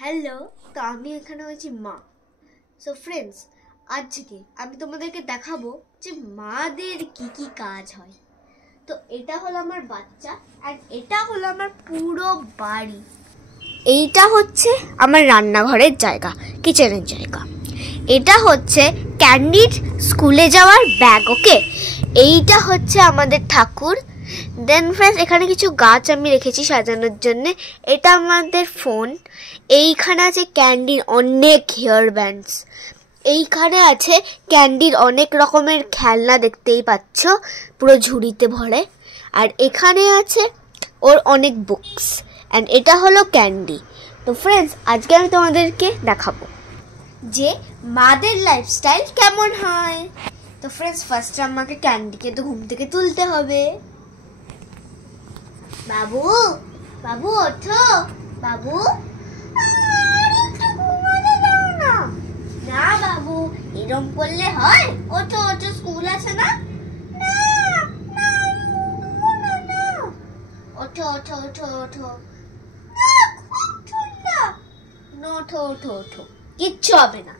Hello, তো আমি এখানে হয়েছি মা। সো ফ্রেন্ডস, আজকে আমি তোমাদেরকে দেখাবো যে মাদের কি কি কাজ হয়। তো এটা হলো আমার বাচ্চা আর এটা হলো আমার পুরো বাড়ি। এইটা হচ্ছে আমার রান্নাঘরের জায়গা, কিচেনের জায়গা। এটা হচ্ছে ক্যান্ডির স্কুলে যাওয়ার ব্যাগ, ওকে। এইটা হচ্ছে আমাদের ঠাকুর। দেন ফ্রেন্ডস, এখানে কিছু গাছ আমি রেখেছি সাজানোর জন্যে। এটা আমাদের ফোন। এইখানে আছে ক্যান্ডির অনেক হেয়ার ব্যান্ডস। এইখানে আছে ক্যান্ডির অনেক রকমের খেলনা, দেখতেই পাচ্ছ, পুরো ঝুড়িতে ভরে। আর এখানে আছে ওর অনেক বুকস। অ্যান্ড এটা হলো ক্যান্ডি। তো ফ্রেন্ডস, আজকে আমি তোমাদেরকে দেখাবো যে মাদের লাইফস্টাইল কেমন হয়। তো ফ্রেন্ডস, ফার্স্টে আমাকে ক্যান্ডিকে তো ঘুম থেকে তুলতে হবে। বাবু, বাবু ওঠো, বাবু, একটু ঘুমাতে দাও না। না বাবু, এরম করলে হয়? ওঠো ওঠো, স্কুল আছে না। না না, না না, ওঠো ওঠো ওঠো ওঠো। না, খুব ঠান্ডা। না, ওঠো ওঠো ওঠো, কিচ্ছু হবে না।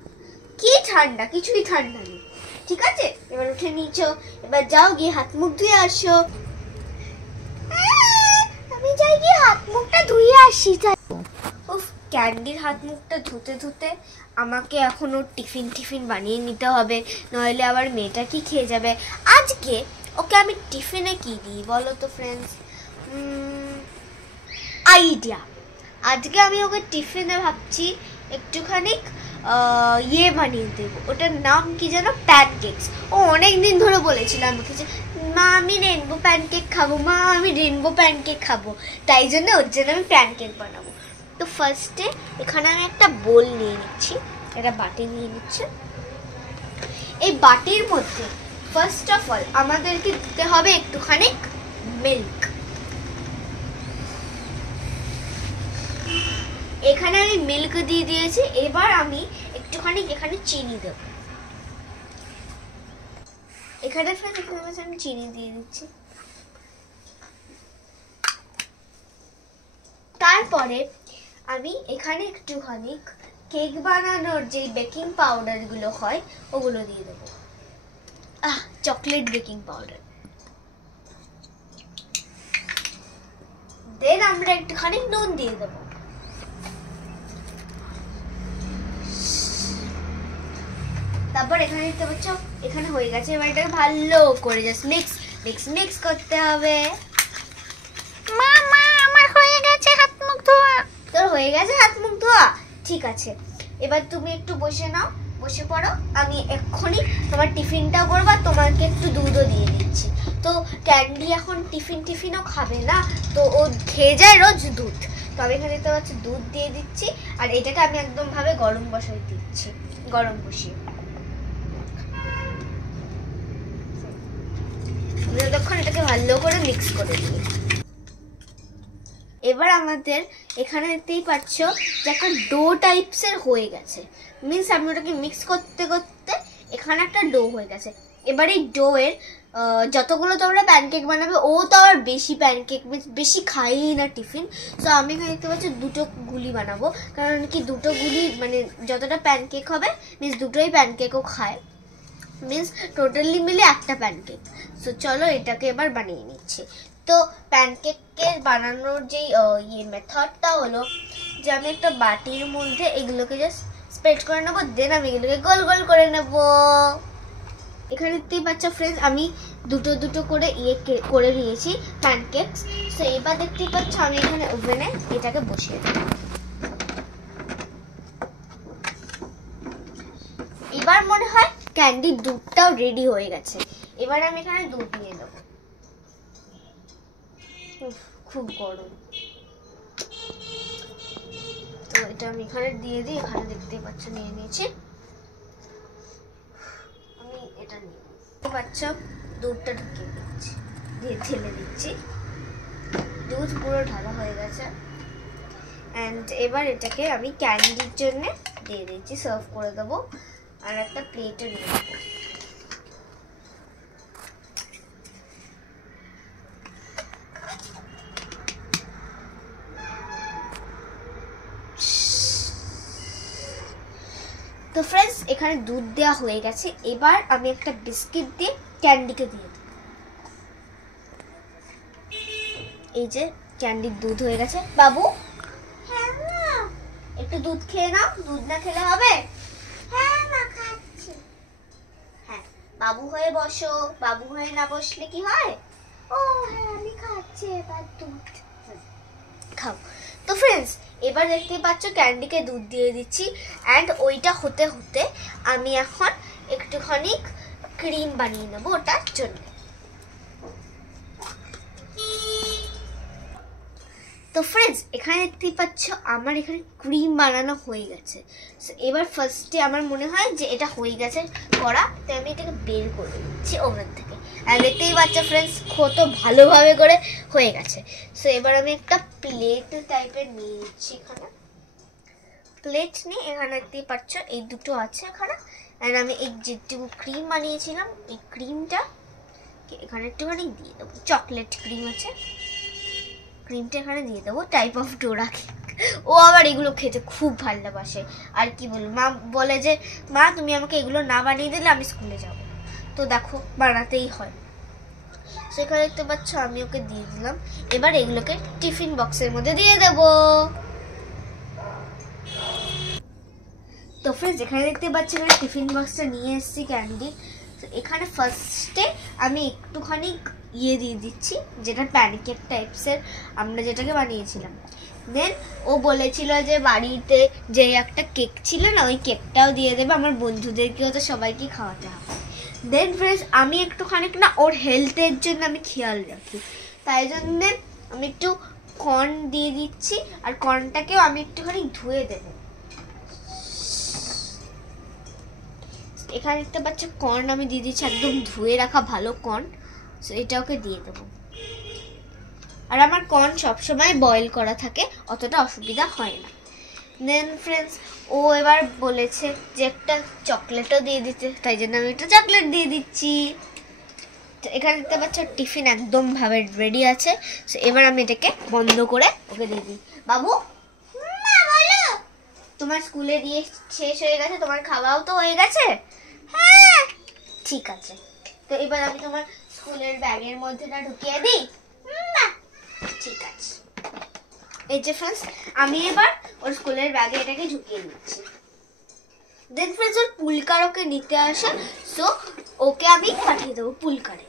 কি ঠান্ডা? কিছুই ঠান্ডা নেই, ঠিক আছে। এবার উঠে নিয়েছো, এবার যাও গিয়ে হাত মুখ ধুয়ে আসো। আমি যাই গিয়ে হাত মুখটা ধুয়ে আসি। উফ, ক্যান্ডির হাত মুখটা ধুতে ধুতে আমাকে এখন ওর টিফিন বানিয়ে নিতে হবে, নইলে আবার মেয়েটা কি খেয়ে যাবে। আজকে ওকে আমি টিফিনে কি দিই বলো তো ফ্রেন্ডস? আইডিয়া। আজকে আমি ওকে টিফিনে ভাবছি একটুখানি বানিয়ে দেবো। ওটার নাম কি যেন, প্যানকেকস। ও অনেক দিন ধরে বলেছিল আমাকে যে মা আমি রেনবো প্যানকেক খাবো, মা আমি রেনবো প্যানকেক খাবো। তাই জন্য ওর জন্য আমি প্যানকেক বানাবো। তো ফার্স্টে এখানে আমি একটা বোল নিয়ে নিচ্ছি, একটা বাটি নিয়ে নিচ্ছি। এই বাটির মধ্যে ফার্স্ট অফ অল আমাদেরকে দিতে হবে একটুখানি মিল্ক। এখানে আমি মিল্ক দিয়ে দিয়েছি। এবার আমি একটুখানি এখানে চিনি দেব। এখানে আমি চিনি দিয়ে দিচ্ছি। তারপরে আমি এখানে একটুখানি কেক বানানোর যে বেকিং পাউডার গুলো হয় ওগুলো দিয়ে দেব। Chocolate baking powder. দেন আমরা একটুখানি নুন দিয়ে দেবো। তারপর এখানে দেখতে পাচ্ছ এখানে হয়ে গেছে। এবার এটাকে ভালো করে জাস্ট মিক্স করতে হবে। মা আমার হয়ে গেছে হাত মুখ ধোয়া। তোর হয়ে গেছে হাত মুখ ধোয়া? ঠিক আছে, এবার তুমি একটু বসে নাও, বসে পড়ো। আমি এক্ষুনি তোমার টিফিনটাও করবো, তোমাকে একটু দুধও দিয়ে দিচ্ছি। তো ক্যান্ডি এখন টিফিনও খাবে না, তো ও খেয়ে যায় রোজ দুধ। তো আমি এখানে দেখতে পাচ্ছি দুধ দিয়ে দিচ্ছি। আর এটাকে আমি একদম ভাবে গরম বসাই দিচ্ছি, গরম বসিয়ে। যতক্ষণ এটাকে ভালো করে মিক্স করে দিই। এবার আমাদের এখানে দেখতেই পাচ্ছ যে একটা ডো টাইপসের হয়ে গেছে। মিন্স আমি ওটাকে মিক্স করতে করতে এখানে একটা ডো হয়ে গেছে। এবার এই ডো এর যতগুলো তোমরা প্যানকেক বানাবে, ও তো আবার বেশি প্যানকেক বেশি খাই না টিফিন। তো আমি এখানে দেখতে পাচ্ছি দুটো গুলি বানাবো, কারণ কি দুটো গুলি মানে যতটা প্যানকেক হবে মিন্স দুটোই প্যানকেকও খায়, মিন্স টোটালি মিলে একটা প্যানকেক। সো চলো এটাকে এবার বানিয়ে নিচ্ছি। তো প্যানকেকের বানানোর যে মেথডটা হলো যে আমি একটা বাটির মধ্যে এগুলোকে জাস্ট স্প্রেড করে নেবো। দেন আমি এগুলোকে গোল গোল করে নেব। এখানে দেখতেই পাচ্ছ ফ্রেন্ডস, আমি দুটো করে করে নিয়েছি প্যানকেকস। সো এবার দেখতেই পাচ্ছ আমি এখানে ওভেনে এটাকে বসিয়ে দেবো। এবার মনে হয় ক্যান্ডির দুধটাও রেডি হয়ে গেছে। এবার আমি এখানে দুধ নিয়ে দেবো। খুব গরম, তো এটা আমি এখানে দিয়ে দিই। এখানে দেখতে পাচ্ছ নিয়ে নিয়েছি আমি। এটা নিয়ে দেখতে পাচ্ছ দুধটা ঢুকিয়ে দিচ্ছি, ঢেলে দিচ্ছি। দুধ পুরো ঢালা হয়ে গেছে। অ্যান্ড এবার এটাকে আমি ক্যান্ডির জন্য দিয়ে দিচ্ছি, সার্ভ করে দেবো। আর একটা প্লেটে নিয়ে নেবো। তো ফ্রেন্ডস এখানে দুধ দেওয়া হয়ে গেছে, এবার আমি একটা বিস্কিট দিয়ে ক্যান্ডিকে দিয়ে দেব। এই যে ক্যান্ডির দুধ হয়ে গেছে। বাবু একটু দুধ খেয়ে নাও, দুধ না খেলে হবে? হ্যাঁ বাবু হয়ে বসো, বাবু হয়ে না বসলে কি হয়? ও হ্যাঁ আমি খাচ্ছি, এবার দুধ খাও। তো ফ্রেন্ডস এবার দেখতে পাচ্ছ ক্যান্ডিকে দুধ দিয়ে দিচ্ছি, অ্যান্ড ওইটা হতে হতে আমি এখন একটুখানি ক্রিম বানিয়ে নেবো ওটার জন্য। তো ফ্রেন্ডস এখানে দেখতে পাচ্ছ আমার এখানে ক্রিম বানানো হয়ে গেছে। এবার ফার্স্টে আমার মনে হয় যে এটা হয়ে গেছে করা, তাই আমি এটাকে বের করে দিচ্ছি ওভেন থেকে। আর দেখতেই পাচ্ছ ফ্রেন্ডস কত ভালোভাবে করে হয়ে গেছে। সো এবার আমি একটা প্লেট টাইপের নিয়ে নিচ্ছি। এখানে প্লেট নিয়ে এখানে দেখতেই পাচ্ছ এই দুটো আছে এখানে, অ্যান্ড আমি এই যেটুকু ক্রিম বানিয়েছিলাম এই ক্রিমটা এখানে একটুখানি দিয়ে দেবো। চকলেট ক্রিম আছে, ক্রিমটা এখানে দিয়ে দেবো। টাইপ অফ ডোরা কেক, ও আবার এগুলো খেতে খুব ভালোবাসে। আর কি বলবো, মা বলে যে মা তুমি আমাকে এগুলো না বানিয়ে দিলে আমি স্কুলে যাব। তো দেখো বানাতেই হয়। সেখানে দেখতে পাচ্ছ আমি ওকে দিয়ে দিলাম। এবার এগুলোকে টিফিন বক্সের মধ্যে দিয়ে দেব। তো ফ্রেন্ডস এখানে দেখতে পাচ্ছি এখানে টিফিন বক্সটা নিয়ে এসেছি ক্যান্ডি। তো এখানে ফার্স্টে আমি একটুখানি দিয়ে দিচ্ছি, যেটা প্যানকেক টাইপসের আমরা যেটাকে বানিয়েছিলাম। দেন ও বলেছিল যে বাড়িতে যে একটা কেক ছিল না, ওই কেকটাও দিয়ে দেবে, আমার বন্ধুদেরকেও তো সবাইকে খাওয়াতে হবে। দেন ফ্রেন্ডস আমি একটুখানি না ওর হেলথের জন্য আমি খেয়াল রাখি, তাই জন্যে আমি একটু কর্ন দিয়ে দিচ্ছি, আর কর্নটাকেও আমি একটুখানি ধুয়ে দেবো। এখানে দেখতে পাচ্ছ কর্ন আমি দিয়ে দিচ্ছি, একদম ধুয়ে রাখা ভালো কর্ন। সো এটা ওকে দিয়ে দেবো। আর আমার কর্ন সবসময় বয়েল করা থাকে, অতটা অসুবিধা হয় না। দেন ফ্রেন্ডস ও এবার বলেছে যে একটা চকলেটও দিয়ে দিতে, তাই জন্য আমি একটা চকলেট দিয়ে দিচ্ছি। তো এখানে দেখতে পাচ্ছ টিফিন একদম ভাবে রেডি আছে। সো এবার আমি এটাকে বন্ধ করে ওকে দিয়ে দিই। বাবু বলো, তোমার স্কুলে দিয়ে শেষ হয়ে গেছে, তোমার খাওয়াও তো হয়ে গেছে? হ্যাঁ ঠিক আছে। তো এবার আমি তোমার স্কুলের ব্যাগের মধ্যেটা ঢুকিয়ে দিই। ঠিক আছে। এই যে ফ্রেন্ডস আমি এবার ওর স্কুলের ব্যাগে এটাকে ঢুকিয়ে দিচ্ছি। দেন ফ্রেন্ডস ওর পুলকার ওকে নিতে আসে, সো ওকে আমি পাঠিয়ে দেবো পুলকারে।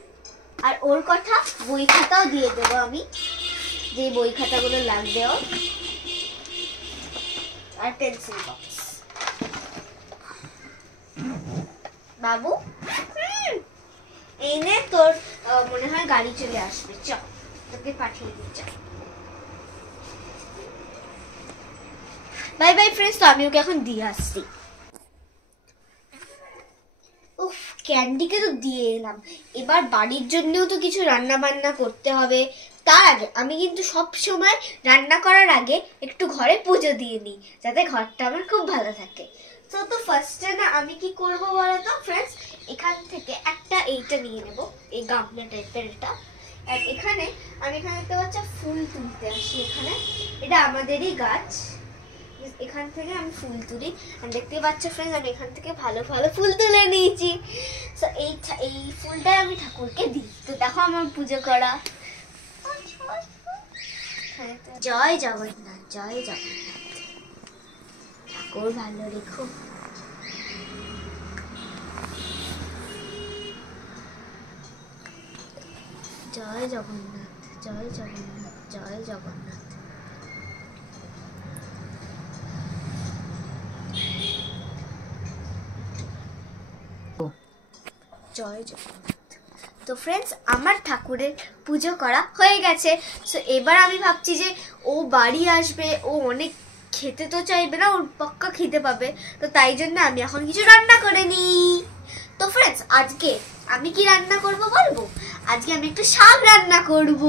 আর ওর কথা বই খাতাও দিয়ে দেবো আমি, যে বই খাতাগুলো লাগবে ওর, আর পেন্সিল বক্স। বাবু এই নে তোর মনে হয় গাড়ি চলে আসবে, চল তোকে পাঠিয়ে দিই। চল বাই বাই ফ্রেন্ডস। তো আমি ওকে এখন দিয়ে আসছি। উফ ক্যান্ডিকে তো দিয়ে এলাম, এবার বাড়ির জন্যও তো কিছু রান্না বান্না করতে হবে। তার আগে আমি কিন্তু সব সময় রান্না করার আগে একটু ঘরে পুজো দিয়ে নিই, যাতে ঘরটা আমার খুব ভালো থাকে। তো ফার্স্টে না আমি কি করবো বলতো ফ্রেন্ডস, এখান থেকে একটা এইটা নিয়ে নেব, এই গামলা টাইপের এটা। আর এখানে আমি এখানে দেখতে পাচ্ছি ফুল তুলতে আসি। এখানে এটা আমাদেরই গাছ, এখান থেকে আমি ফুল তুলি। আর দেখতে পাচ্ছ ফ্রেন্ডস আমি এখান থেকে ভালো ভালো ফুল তুলে নিয়েছি। সো এই ফুলটা আমি ঠাকুরকে দিই। তো দেখো আমার পুজো করা। জয় জগন্নাথ, জয় জগন্নাথ, ঠাকুর ভালো রেখো। জয় জগন্নাথ, জয় জগন্নাথ, জয় জগন্নাথ। জয় জগন্নাথ। তো ফ্রেন্ডস আমার ঠাকুরের পুজো করা হয়ে গেছে। সো এবার আমি ভাবছি যে ও বাড়ি আসবে, ও অনেক খেতে তো চাইবে না, ওর পাক্কা খেতে পাবে। তো তাই জন্য আমি এখন কিছু রান্না করে নিই। তো ফ্রেন্ডস আজকে আমি কি রান্না করব বলবো? আজকে আমি একটু শাক রান্না করব।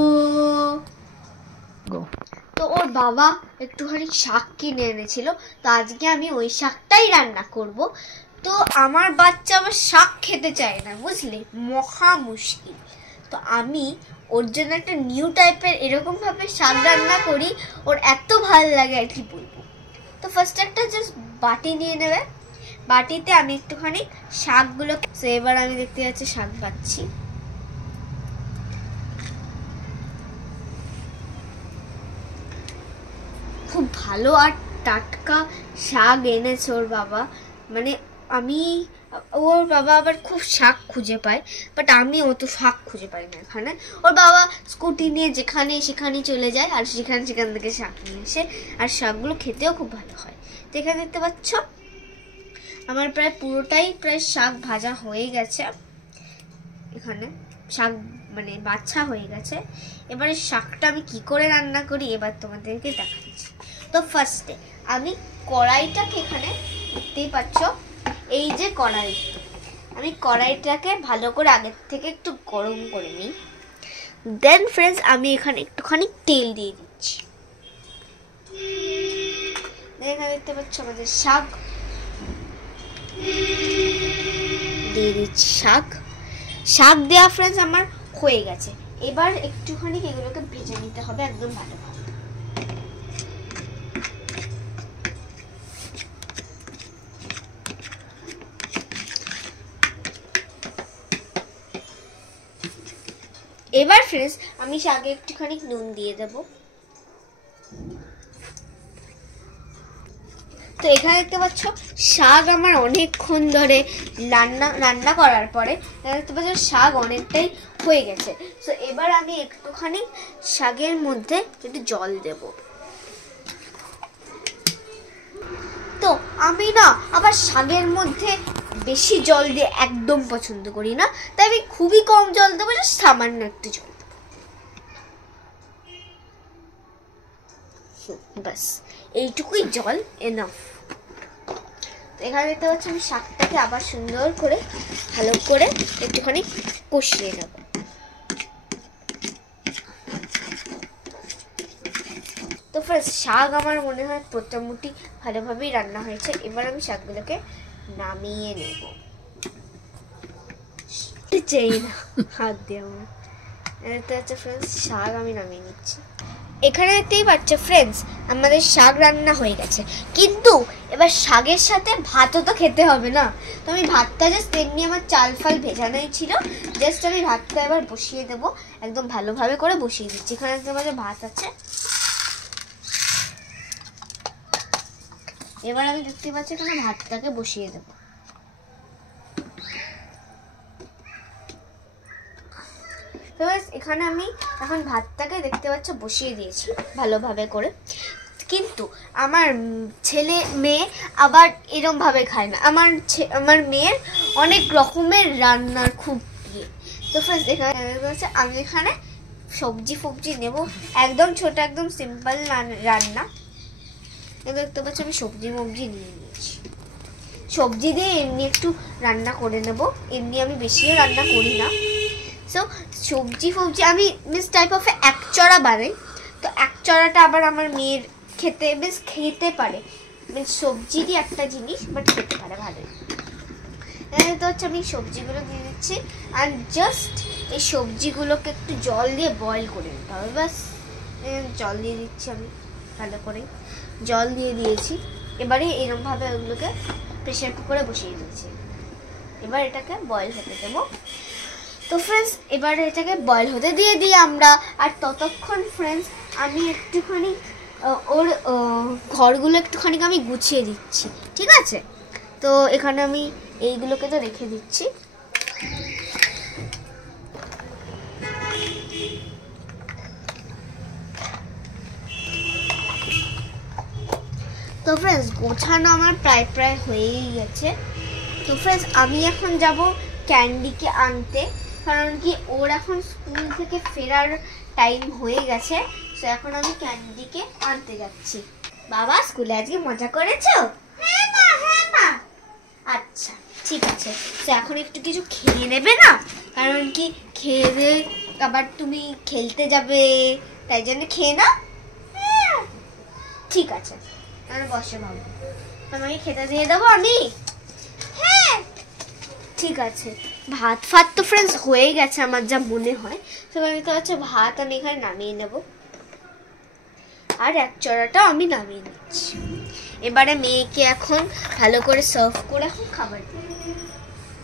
তো ওর বাবা একটুখানি শাক কিনে এনেছিল, তো আজকে আমি ওই শাকটাই রান্না করব। তো আমার বাচ্চা আবার শাক খেতে চায় না, বুঝলে, মহা মুশকিল। তো আমি ওর জন্য একটা নিউ টাইপের এরকম ভাবে শাক রান্না করি, ওর এত ভালো লাগে আর কি বলবো। তো ফার্স্ট একটা জাস্ট বাটি নিয়ে নেবে, বাটিতে আমি একটুখানি শাকগুলো, এবার আমি দেখতে পাচ্ছি শাক বাচ্ছি। খুব ভালো আর টাটকা শাক এনেছে ওর বাবা, মানে ওর বাবা আবার খুব শাক খুঁজে পায়, বাট আমি অত শাক খুঁজে পাই না এখানে। ওর বাবা স্কুটি নিয়ে যেখানে সেখানে চলে যায় আর সেখান থেকে শাক নিয়ে আসে, আর শাকগুলো খেতেও খুব ভালো হয়। তো এখানে দেখতে পাচ্ছ আমার পুরোটাই শাক ভাজা হয়ে গেছে, এখানে শাক মানে বাছা হয়ে গেছে। এবারে শাকটা আমি কি করে রান্না করি এবার তোমাদেরকে দেখাচ্ছি। তো ফার্স্টে আমি কড়াইটাকে, এখানে দেখতেই পাচ্ছ এই যে কড়াই, আমি কড়াইটাকে ভালো করে আগের থেকে একটু গরম করে নিই। দেন ফ্রেন্ডস আমি এখানে একটুখানি তেল দিয়ে দিচ্ছি। এখানে দেখতে পাচ্ছ আমাদের শাক দিয়ে দিচ্ছি। শাক দেওয়া ফ্রেন্ডস আমার হয়ে গেছে। এবার একটুখানি এগুলোকে ভেজে নিতে হবে একদম ভালোভাবে। এবার ফ্রেন্ডস আমি শাকে একটুখানি নুন দিয়ে দেব। তো এখানে দেখতে পাচ্ছ শাক আমার অনেকক্ষণ ধরে রান্না করার পরে দেখতে পাচ্ছ শাক অনেকটাই হয়ে গেছে। তো এবার আমি একটুখানি শাকের মধ্যে একটু জল দেব। তো আমি না আবার শাকের মধ্যে বেশি জল দিয়ে একদম পছন্দ করি না, তাই আমি খুবই কম জল দেবো, সামান্য একটু জল দেবো, বাস এইটুকুই জল এনাফ। এখানে দেখতে পাচ্ছি আমি শাকটাকে আবার সুন্দর করে ভালো করে একটুখানি কষিয়ে নেব। তো ফার্স্ট শাক আমার মনে হয় মোটামুটি ভালোভাবেই রান্না হয়েছে। এবার আমি শাকগুলোকে নামিয়ে নেব। চাই না হাত দিয়ে আমার দেখতে পাচ্ছ ফ্রেন্ডস শাক আমি নামিয়ে নিচ্ছি। এখানে দেখতেই পাচ্ছ ফ্রেন্ডস আমাদের শাক রান্না হয়ে গেছে, কিন্তু এবার শাকের সাথে ভাতও তো খেতে হবে না। তো আমি ভাতটা জাস্ট এমনি আমার চাল ফাল ভেজানোই ছিল, জাস্ট আমি ভাতটা এবার বসিয়ে দেবো, একদম ভালোভাবে করে বসিয়ে দিচ্ছি। এখানে আমাদের ভাত আছে। এবার আমি দেখতে পাচ্ছি এখানে ভাতটাকে বসিয়ে দেবো। তো এখানে আমি এখন ভাতটাকে দেখতে পাচ্ছ বসিয়ে দিয়েছি ভালোভাবে করে, কিন্তু আমার ছেলে মেয়ে আবার এরম ভাবে খায় না। আমার মেয়ের অনেক রকমের রান্নার খুব প্রিয়। তো ফার্স্ট এখানে আমি এখানে সবজি নেব, একদম ছোট একদম সিম্পল রান্না। দেখতে পাচ্ছ আমি সবজি নিয়ে নিয়েছি। সবজি দিয়ে এমনি একটু রান্না করে নেব, এমনি আমি বেশিও রান্না করি না। সো সবজি আমি মিস টাইপ অফ একচড়া বানাই। তো একচড়াটা আবার আমার মেয়ের খেতে পারে, মিস সবজি দিয়ে একটা জিনিস বাট খেতে পারে ভালোই। তো হচ্ছে আমি সবজিগুলো দিয়ে দিচ্ছি, আর জাস্ট এই সবজিগুলোকে একটু জল দিয়ে বয়েল করে নিতে হবে, বাস। জল দিয়ে দিচ্ছি আমি ভালো করে, জল দিয়ে দিয়েছি। এবারে এরকমভাবে ওগুলোকে প্রেশার কুকারে বসিয়ে দিয়েছি। এবার এটাকে বয়েল হতে দেবো। তো ফ্রেন্ডস এবারে এটাকে বয়েল হতে দিয়ে আমরা, আর ততক্ষণ ফ্রেন্ডস আমি একটুখানি ওর ঘরগুলো একটুখানি আমি গুছিয়ে দিচ্ছি, ঠিক আছে? তো এখানে আমি এইগুলোকে তো রেখে দিচ্ছি। তো ফ্রেন্ডস গোছানো আমার প্রায় হয়েই গেছে। তো ফ্রেন্ডস আমি এখন যাব ক্যান্ডিকে আনতে, কারণ কি ওর এখন স্কুল থেকে ফেরার টাইম হয়ে গেছে। তো এখন আমি ক্যান্ডিকে আনতে যাচ্ছি। বাবা স্কুলে আজকে মজা করেছো? হ্যাঁ মা। আচ্ছা ঠিক আছে, তো এখন একটু কিছু খেয়ে নেবে না, কারণ কি খেয়ে আবার তুমি খেলতে যাবে, তাই জন্য খেয়ে না। ঠিক আছে বসে বাবু, আমাকে খেতে দিয়ে দেবো আমি। হ্যাঁ ঠিক আছে। ভাত তো ফ্রেন্ডস হয়ে গেছে আমার যা মনে হয়। সেখানে তো হচ্ছে ভাত আমি এখানে নামিয়ে নেব, আর এক চড়াটা আমি নামিয়ে নিচ্ছি। এবারে মেয়েকে এখন ভালো করে সার্ভ করে এখন খাবার দিই।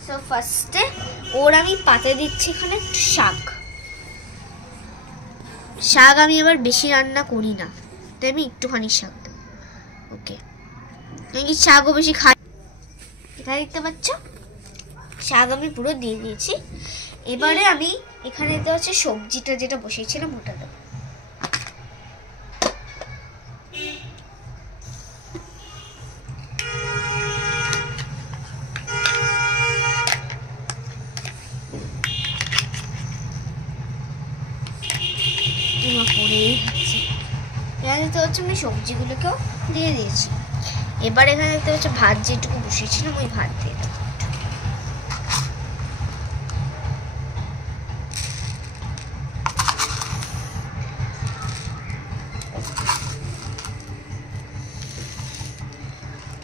সো ফার্স্টে ওর আমি পাতে দিচ্ছি এখানে একটু শাক। শাক আমি এবার বেশি রান্না করি না, তাই আমি একটুখানি শাক দেবো। ওকে, আমি শাকও বেশি খাই। এখানে দেখতে পাচ্ছ শাক আমি পুরো দিয়ে দিয়েছি। এবারে আমি এখানে দিতে হচ্ছে সবজিটা যেটা বসিয়েছিলাম ওটা দেবো। এখানে দেখতে হচ্ছে আমি সবজিগুলোকেও দিয়ে দিয়েছি। এবার এখানে দেখতে হচ্ছে ভাত যেটুকু বসিয়েছিলাম ওই ভাত দিয়ে দেবো।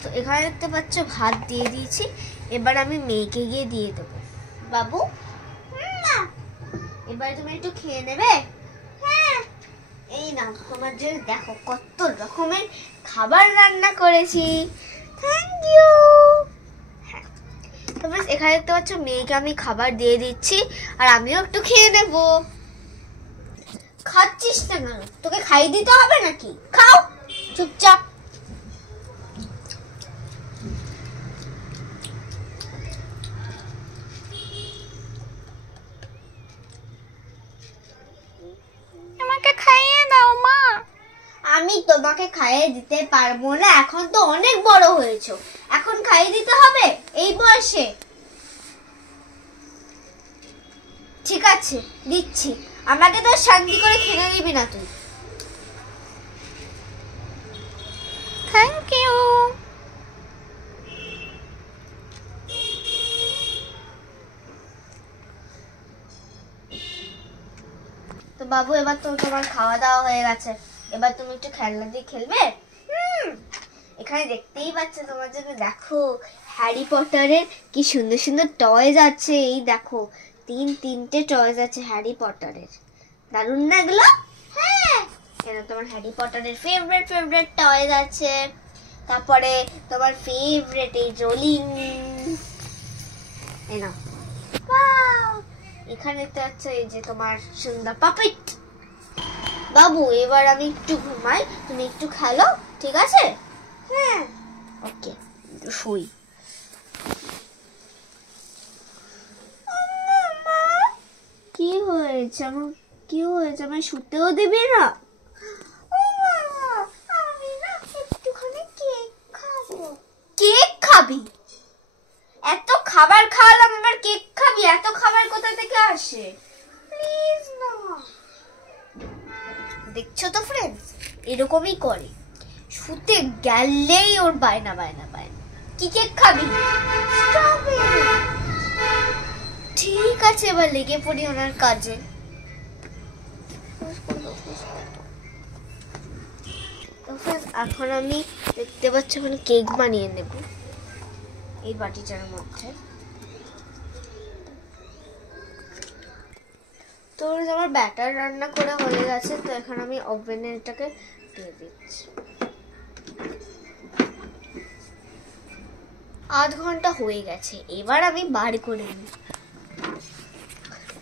তো এখানে দেখতে পাচ্ছ ভাত দিয়ে দিয়েছি। এবার আমি মেয়েকে গিয়ে দিয়ে দেবো। বাবু এবার তুমি একটু খেয়ে নেবে? হ্যাঁ, এই না তোমার জন্য দেখো কত রকমের খাবার রান্না করেছি। Thank you. হ্যাঁ, তো বেশ এখানে দেখতে পাচ্ছ মেয়েকে আমি খাবার দিয়ে দিচ্ছি আর আমিও একটু খেয়ে নেব। খাচ্ছিস না কেন? তোকে খাইয়ে দিতে হবে নাকি? খাও চুপচাপ। খাইয়ে দাও মা। আমি তোমাকে খাইয়ে দিতে পারবো না, এখন তো অনেক বড় হয়েছো, এখন খাইয়ে দিতে হবে এই বয়সে? ঠিক আছে দিচ্ছি, আমাকে তো শান্তি করে খেতে দিবি না তুই? Thank you. তো বাবু এবার তো তোমার খাওয়া দাওয়া হয়ে গেছে, এবার তুমি একটু খেলনা দিয়ে খেলবে? এখানে দেখতেই পাচ্ছ তোমার জন্য দেখো হ্যারি পটারের কি সুন্দর সুন্দর টয়েজ আছে। এই দেখো তিনটে টয়েজ আছে হ্যারি পটারের, দারুণ না এগুলো? হ্যাঁ, কেন তোমার হ্যারি পটারের ফেভারিট টয়েজ আছে। তারপরে তোমার ফেভারিট এই রোলিং, এই না এখানে দেখতে পাচ্ছ এই যে তোমার সুন্দর পাপেট। বাবু এবার আমি একটু ঘুমাই, তুমি একটু খেলো, ঠিক আছে? হ্যাঁ ওকে, শুই। কি হয়েছে আমার? কি হয়েছে? আমায় শুতেও দিবি না? আমি না একটুখানি কেক খাবো। কেক খাবি? এত খাবার খাওয়ালাম, এবার কেক খাবি? এত খাবার কোথা থেকে আসে? প্লিজ না। দেখছো তো ফ্রেন্ডস, এরকমই করে, শুতে গেলেই ওর বায়না। কি কেক খাবি? স্ট্রবেরি। ঠিক আছে, এবার লেগে পড়ি ওনার কাজে। এখন আমি দেখতে পাচ্ছি ওখানে কেক বানিয়ে নেব এই বাটিটার মধ্যে। তো আমার ব্যাটার রান্না করে হয়ে গেছে, তো এখন আমি ওভেনে এটাকে দিয়ে দিচ্ছি। আধ ঘন্টা হয়ে গেছে, এবার আমি বার করে নিই।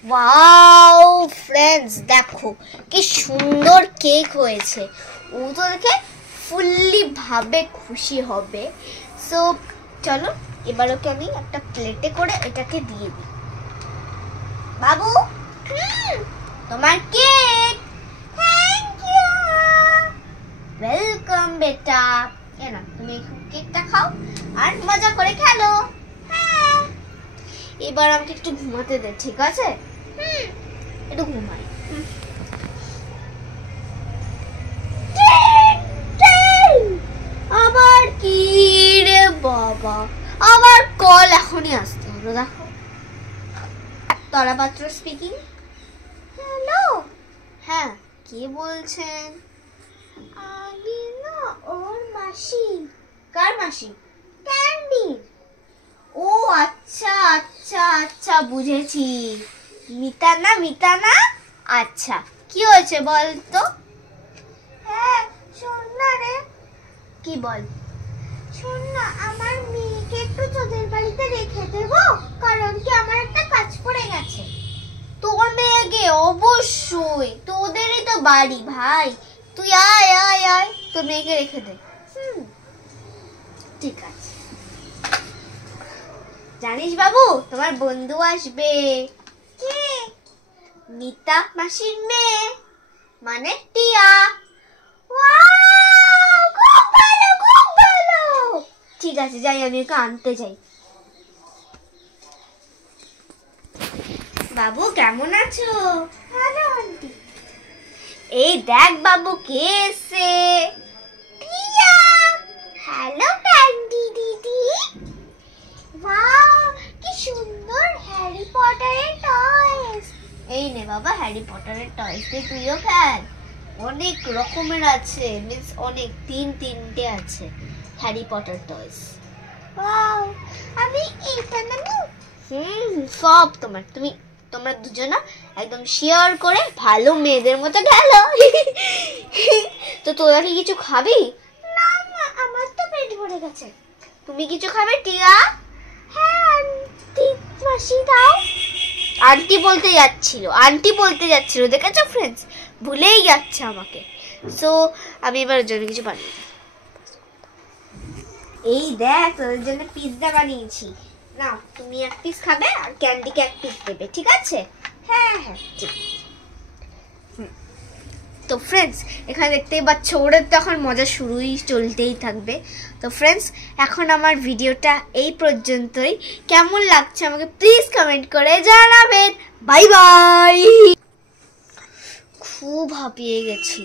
ওয়াও ফ্রেন্ডস, দেখো কি সুন্দর কেক হয়েছে। ও তো দেখে ফুললি ভাবে খুশি হবে। সো চলো এবার ওকে আমি একটা প্লেটে করে এটাকে দিয়ে দিই। বাবু তোমার কেক। থ্যাংক ইউ, ওয়েলকাম বেটা। না তুমি কেকটা খাও আর মজা করে খেলো। হ্যাঁ, এবার আমাকে একটু ঘুমাতে দে, ঠিক আছে? একটু ঘুমাই। আবার কি রে বাবা, আবার কল এখনই আসতে হলো। দেখো তরাপাত্র স্পিকিং। হ্যালো, হ্যাঁ কে বলছেন? আমি না ওর মাসি। কার মাসি? ক্যান্ডির। ও আচ্ছা আচ্ছা আচ্ছা, বুঝেছি। মিতা না? আচ্ছা কি হয়েছে বল তো? হ্যাঁ শোন না রে। কি বল? শোন না, আমার মেয়েকে একটু তোদের বাড়িতে রেখে দেবো, কারণ কি আমার একটা কাজ পড়ে গেছে। তোর মেয়েকে? অবশ্যই, তোদেরই তো বাড়ি ভাই, তুই আয় আয় আয়, তোর মেয়েকে রেখে দে। ঠিক আছে। জানিস বাবু, তোমার বন্ধু আসবে। কে? মিতা মাসির মেয়ে, মানে টিয়া। ওয়াও, খুব ভালো খুব ভালো। ঠিক আছে, যাই, আমি ওকে আনতে যাই। বাবু কেমন আছো? ভালো আন্টি। এই দেখ বাবু কে এসে। টিয়া। হ্যালো ক্যান্ডি দিদি। ওয়াও, কি সুন্দর হ্যারি পটারের টয়স। এই নে বাবা, হ্যারি পটারের টয়স দিয়ে তুইও খেল। অনেক রকমের আছে, মিন্স অনেক, তিনটে আছে হ্যারি পটার টয়স। ওয়াও, আমি এটা নেব। সব তোমার, তোমরা দুজনা একদম শেয়ার করে ভালো মেয়েদের মতো খেলো। তো তোরা কি কিছু খাবি? না না, আমার তো পেট ভরে গেছে। তুমি কিছু খাবে টিয়া? হ্যাঁ আন্টি, মাসি দাও। আন্টি বলতে যাচ্ছিল, দেখেছো ফ্রেন্ডস, ভুলেই যাচ্ছে আমাকে। সো আমি এবার ওর জন্য কিছু বানিয়ে দিই। এই দেখ, তোদের জন্য পিৎজা বানিয়েছি। না, তুমি এক পিস খাবে আর ক্যান্ডিকে এক পিস দেবে, ঠিক আছে? হ্যাঁ হ্যাঁ, ঠিক। তো ফ্রেন্ডস, এখানে দেখতেই পাচ্ছ, ওদের তো এখন মজা চলতেই থাকবে। তো ফ্রেন্ডস, এখন আমার ভিডিওটা এই পর্যন্তই। কেমন লাগছে আমাকে প্লিজ কমেন্ট করে জানাবেন। Bye bye. খুব হাঁপিয়ে গেছি।